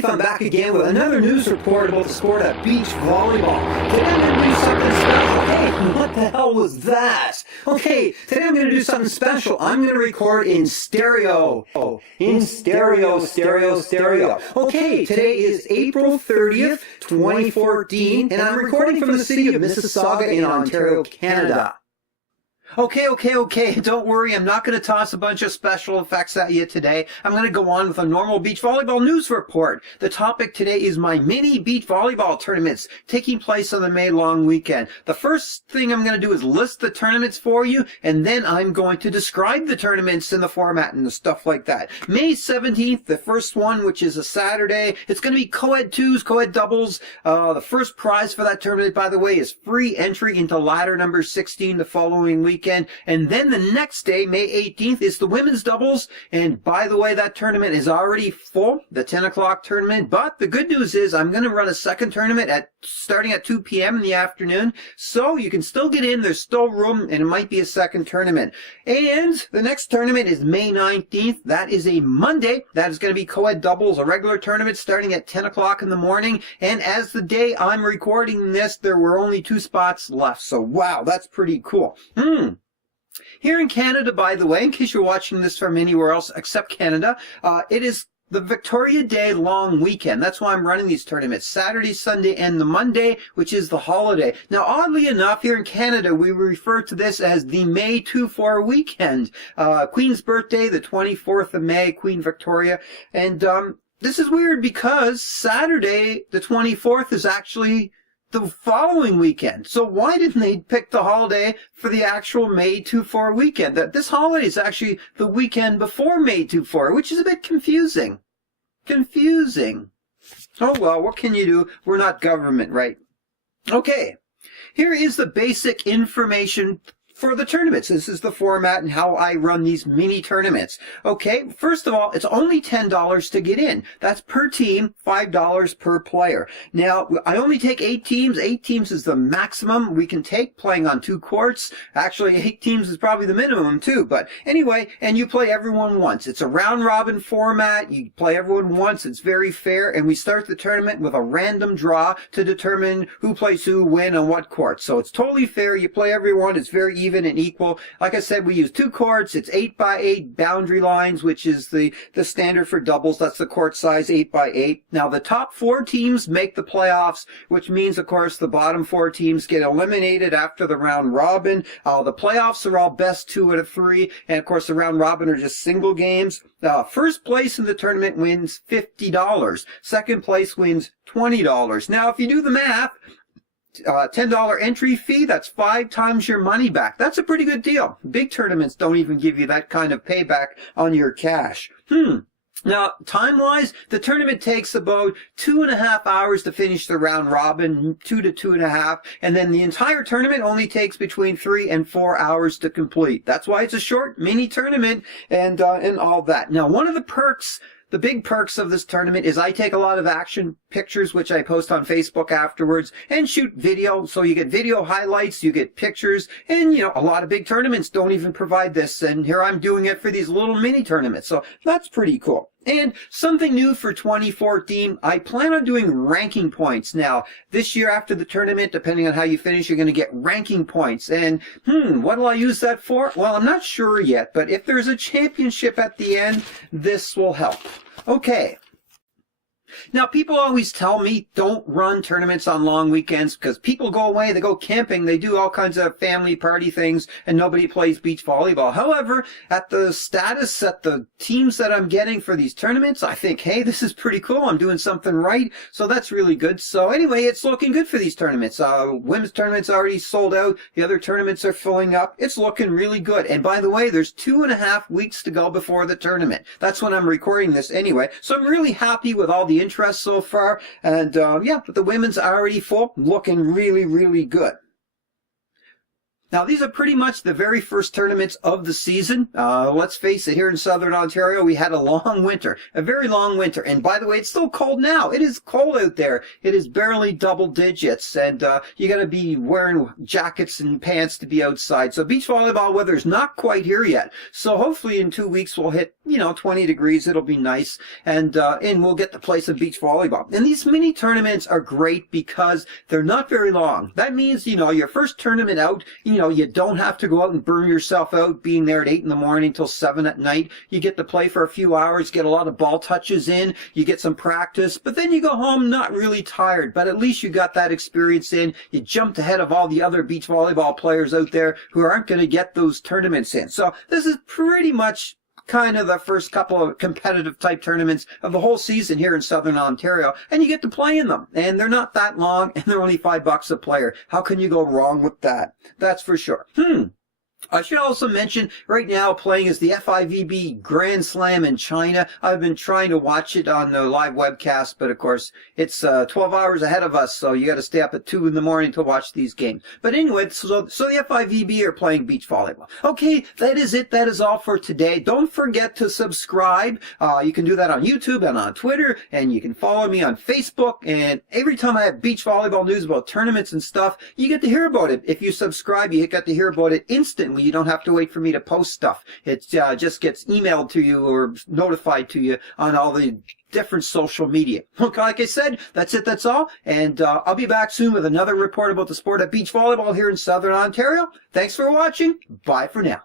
Keith, I'm back again with another news report about the sport of beach volleyball. Today I'm going to do something special. Hey, what the hell was that? Okay, today I'm going to do something special. I'm going to record in stereo. In stereo. Okay, today is April 30th, 2014, and I'm recording from the city of Mississauga in Ontario, Canada. Okay, don't worry, I'm not going to toss a bunch of special effects at you today. I'm going to go on with a normal beach volleyball news report. The topic today is my mini beach volleyball tournaments taking place on the May long weekend. The first thing I'm going to do is list the tournaments for you, and then I'm going to describe the tournaments and the format and the stuff like that. May 17th, the first one, which is a Saturday. It's going to be co-ed twos, co-ed doubles. The first prize for that tournament, by the way, is free entry into ladder number 16 the following week. And then the next day, May 18th, is the women's doubles. And by the way, that tournament is already full, the 10 o'clock tournament. But the good news is I'm going to run a second tournament starting at 2 p.m. in the afternoon. So you can still get in. There's still room, and it might be a second tournament. And the next tournament is May 19th. That is a Monday. That is going to be co-ed doubles, a regular tournament starting at 10 o'clock in the morning. And as the day I'm recording this, there were only 2 spots left. So wow, that's pretty cool. Here in Canada, by the way, in case you're watching this from anywhere else except Canada, it is the Victoria Day long weekend. That's why I'm running these tournaments. Saturday, Sunday, and the Monday, which is the holiday. Now, oddly enough, here in Canada, we refer to this as the May 2-4 weekend. Queen's birthday, the 24th of May, Queen Victoria. And this is weird because Saturday, the 24th, is actually the following weekend. So why didn't they pick the holiday for the actual May 2-4 weekend? That this holiday is actually the weekend before May 2-4, which is a bit confusing. Oh well, what can you do? We're not government, right? Okay, here is the basic information for the tournaments. This is the format and how I run these mini tournaments. Okay, first of all, it's only $10 to get in. That's per team, $5 per player. Now, I only take 8 teams. 8 teams is the maximum we can take playing on 2 courts. Actually, 8 teams is probably the minimum too, but anyway, and you play everyone once. It's a round robin format. You play everyone once. It's very fair, and we start the tournament with a random draw to determine who plays who, when, on what court. So it's totally fair. You play everyone. It's very even and equal. Like I said, we use 2 courts. It's 8x8 boundary lines, which is the standard for doubles. That's the court size, 8x8. Now, the top 4 teams make the playoffs, which means, of course, the bottom 4 teams get eliminated after the round robin. The playoffs are all best 2 out of 3, and of course, the round robin are just single games. First place in the tournament wins $50. Second place wins $20. Now, if you do the math, $10 entry fee, that's 5 times your money back. That's a pretty good deal. Big tournaments don't even give you that kind of payback on your cash. Now, time-wise, the tournament takes about 2.5 hours to finish the round robin, 2 to 2.5, and then the entire tournament only takes between 3 and 4 hours to complete. That's why it's a short mini tournament and all that. Now, one of the perks, the big perks of this tournament is I take a lot of action pictures, which I post on Facebook afterwards, and shoot video. So you get video highlights, you get pictures, and you know, a lot of big tournaments don't even provide this, and here I'm doing it for these little mini tournaments. So that's pretty cool. And something new for 2014, I plan on doing ranking points. Now, this year after the tournament, depending on how you finish, you're going to get ranking points. And, what will I use that for? Well, I'm not sure yet, but if there's a championship at the end, this will help. Okay. Now, people always tell me don't run tournaments on long weekends because people go away, they go camping, they do all kinds of family party things, and nobody plays beach volleyball. However, at the status, at the teams that I'm getting for these tournaments, I think, hey, this is pretty cool. I'm doing something right, so that's really good. So anyway, it's looking good for these tournaments. Women's tournament's already sold out. The other tournaments are filling up. It's looking really good. And by the way, there's 2.5 weeks to go before the tournament. That's when I'm recording this anyway. So I'm really happy with all the interest so far, and yeah, but the women's already full, looking really, really good. Now, these are pretty much the very first tournaments of the season. Let's face it, here in Southern Ontario, we had a long winter, a very long winter. And by the way, it's still cold now. It is cold out there. It is barely double digits, and you got to be wearing jackets and pants to be outside. So beach volleyball weather is not quite here yet. So hopefully in 2 weeks we'll hit, 20 degrees. It'll be nice, and we'll get to play some beach volleyball. And these mini tournaments are great because they're not very long. That means, your first tournament out, you don't have to go out and burn yourself out being there at 8 in the morning till 7 at night. You get to play for a few hours, get a lot of ball touches in, you get some practice, but then you go home not really tired, but at least you got that experience in. You jumped ahead of all the other beach volleyball players out there who aren't going to get those tournaments in. So this is pretty much kind of the first couple of competitive type tournaments of the whole season here in Southern Ontario, and you get to play in them, and they're not that long, and they're only $5 a player. How can you go wrong with that? That's for sure. I should also mention, right now playing is the FIVB Grand Slam in China. I've been trying to watch it on the live webcast, but of course, it's 12 hours ahead of us, so you got to stay up at 2 in the morning to watch these games. But anyway, so the FIVB are playing beach volleyball. Okay, that is it. That is all for today. Don't forget to subscribe. You can do that on YouTube and on Twitter, and you can follow me on Facebook. And every time I have beach volleyball news about tournaments and stuff, you get to hear about it. If you subscribe, you get to hear about it instantly. You don't have to wait for me to post stuff. It just gets emailed to you or notified to you on all the different social media. Okay, like I said, that's it, that's all. And I'll be back soon with another report about the sport of beach volleyball here in Southern Ontario. Thanks for watching. Bye for now.